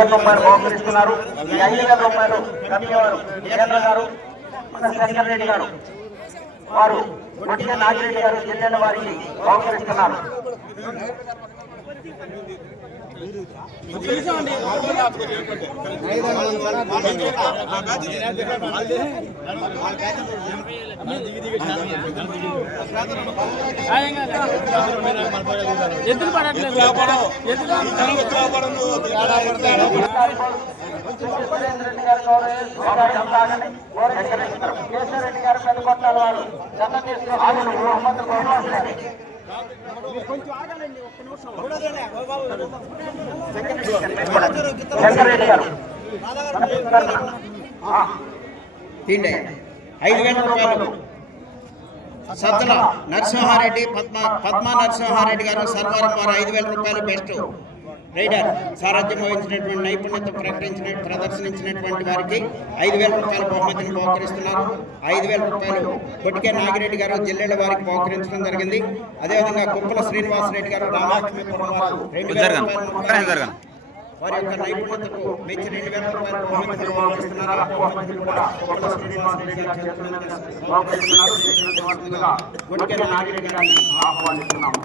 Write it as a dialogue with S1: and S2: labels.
S1: వేల రూపాయలు బహుకరిస్తున్నారు. ఈ ఐదు వేల రూపాయలు కమివారు వీరేంద్ర గారు మన శంకర్ రెడ్డి గారు. వారు కొట్టిన నాగిరెడ్డి గారు జిల్లాల వారికి బహుకరిస్తున్నారు.
S2: ఎద్దులు పడట్లేదు ఎద్దులు
S1: రెడ్డి గారు కేశవ రెడ్డి గారు పెద్ద కొట్టాల వారు జత తీసుకుని
S3: ఐదు వేల రూపాయలు. సజ్జల నరసింహారెడ్డి పద్మ పద్మ నరసింహారెడ్డి గారు సర్వారం వారు ఐదు వేల రూపాయలు బెస్ట్. రైడర్ సారథ్యం వహించినటువంటి నైపుణ్యత ప్రకటించిన ప్రదర్శించినటువంటి వారికి ఐదు వేల రూపాయల బహుమతిని బహుకరిస్తున్నారు. ఐదు వేల రూపాయలు కొట్టికే నాగిరెడ్డి గారు జిల్లేళ్ళ వారికి బహుకరించడం జరిగింది. అదేవిధంగా కుప్పల శ్రీనివాసరెడ్డి గారు రామలక్ష్మీపురం వారు రెండు వేల రూపాయలు వారి యొక్క నైపుణ్యతకు మెచ్చి రెండు వేల రూపాయల బహుమతిని బహుకరిస్తున్నారు. కుప్పల శ్రీనివాసరెడ్డి గారు. కొట్టికే నాగిరెడ్డి గారిని
S1: ఆహ్వానిస్తున్నాము.